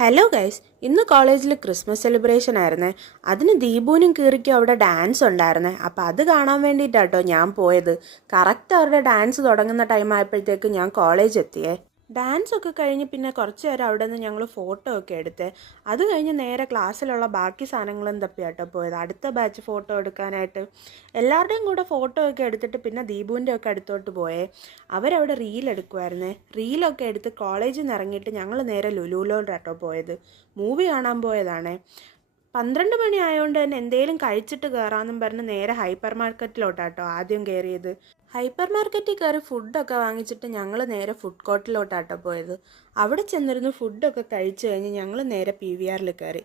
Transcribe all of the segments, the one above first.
Hello guys, ഇന്ന് കോളേജിൽ Christmas celebration ആയിരുന്നേ. അതിന് ദീപുവിനും കീറിക്കും അവിടെ ഡാൻസ് ഉണ്ടായിരുന്നേ. അപ്പം അത് കാണാൻ വേണ്ടിയിട്ടാട്ടോ ഞാൻ പോയത്. കറക്റ്റ് അവരുടെ ഡാൻസ് തുടങ്ങുന്ന ടൈം ആയപ്പോഴത്തേക്ക് ഞാൻ കോളേജ് എത്തിയേ. ഡാൻസ് ഒക്കെ കഴിഞ്ഞ് പിന്നെ കുറച്ച് നേരം അവിടെ നിന്ന് ഞങ്ങൾ ഫോട്ടോ ഒക്കെ എടുത്തേ. അത് കഴിഞ്ഞ് നേരെ ക്ലാസ്സിലുള്ള ബാക്കി സാധനങ്ങളും തപ്പിയാട്ടോ പോയത്, അടുത്ത ബാച്ച് ഫോട്ടോ എടുക്കാനായിട്ട്. എല്ലാവരുടെയും കൂടെ ഫോട്ടോ ഒക്കെ എടുത്തിട്ട് പിന്നെ ദീപുവിൻ്റെ ഒക്കെ അടുത്തോട്ട് പോയേ. അവരവിടെ റീൽ എടുക്കുമായിരുന്നേ. റീലൊക്കെ എടുത്ത് കോളേജിൽ നിന്ന് ഇറങ്ങിയിട്ട് ഞങ്ങൾ നേരെ ലുലുവിലോട്ടാട്ടോ പോയത്. മൂവി കാണാൻ പോയതാണേ. 12 മണി ആയതുകൊണ്ട് തന്നെ എന്തേലും കഴിച്ചിട്ട് കയറാമെന്നും പറഞ്ഞ് നേരെ ഹൈപ്പർ മാർക്കറ്റിലോട്ടാട്ടോ ആദ്യം കയറിയത്. ഹൈപ്പർ മാർക്കറ്റിൽ കയറി ഫുഡൊക്കെ വാങ്ങിച്ചിട്ട് ഞങ്ങൾ നേരെ ഫുഡ് കോർട്ടിലോട്ടാട്ടോ പോയത്. അവിടെ ചെന്നിരുന്ന് ഫുഡൊക്കെ കഴിച്ച് കഴിഞ്ഞ് ഞങ്ങൾ നേരെ PVRൽ കയറി.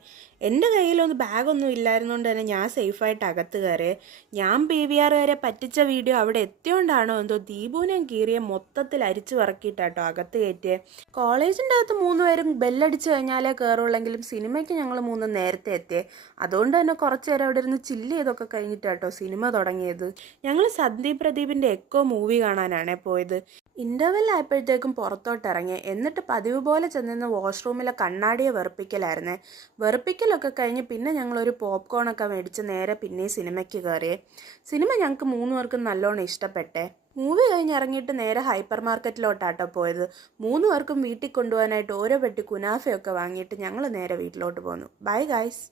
എൻ്റെ കയ്യിലൊന്നും ബാഗൊന്നും ഇല്ലായിരുന്നുകൊണ്ട് തന്നെ ഞാൻ സേഫായിട്ട് അകത്ത് കയറിയേ. ഞാൻ PVR വരെ പറ്റിച്ച വീഡിയോ അവിടെ എത്തിയോണ്ടാണോ എന്തോ ദീപുവിനെയും കീറിയെ മൊത്തത്തിൽ അരിച്ചു പറക്കിയിട്ടാട്ടോ അകത്ത് കയറ്റിയേ. കോളേജിൻ്റെ അകത്ത് 3 പേരും ബെല്ലടിച്ച് കഴിഞ്ഞാലേ കയറുള്ളെങ്കിലും സിനിമയ്ക്ക് ഞങ്ങൾ 3 നേരത്തെ എത്തിയേ. അതുകൊണ്ട് തന്നെ കുറച്ച് നേരം അവിടെ ഇരുന്ന് ചില്ല് ചെയ്തൊക്കെ കഴിഞ്ഞിട്ടാട്ടോ സിനിമ തുടങ്ങിയത്. ഞങ്ങൾ സന്ദീപ് പ്രദീപിൻ്റെ എക്കോ മൂവി കാണാനാണേ പോയത്. ഇൻ്റർവെൽ ആയപ്പോഴത്തേക്കും പുറത്തോട്ടിറങ്ങി. എന്നിട്ട് പതിവ് പോലെ ചെന്നിരുന്ന വാഷ്റൂമിലെ കണ്ണാടിയെ വെറുപ്പിക്കലായിരുന്നേ. വെറുപ്പിക്കലൊക്കെ കഴിഞ്ഞ് പിന്നെ ഞങ്ങളൊരു പോപ്കോണൊക്കെ മേടിച്ച് നേരെ പിന്നെ സിനിമയ്ക്ക് കയറിയേ. സിനിമ ഞങ്ങൾക്ക് 3 പേർക്കും നല്ലോണം ഇഷ്ടപ്പെട്ടേ. മൂവി കഴിഞ്ഞിറങ്ങിയിട്ട് നേരെ ഹൈപ്പർ മാർക്കറ്റിലോട്ടാട്ടോ പോയത്. 3 പേർക്കും വീട്ടിൽ കൊണ്ടുപോകാനായിട്ട് ഓരോ പെട്ടി കുനാഫയൊക്കെ വാങ്ങിയിട്ട് ഞങ്ങൾ നേരെ വീട്ടിലോട്ട് പോന്നു. Bye guys.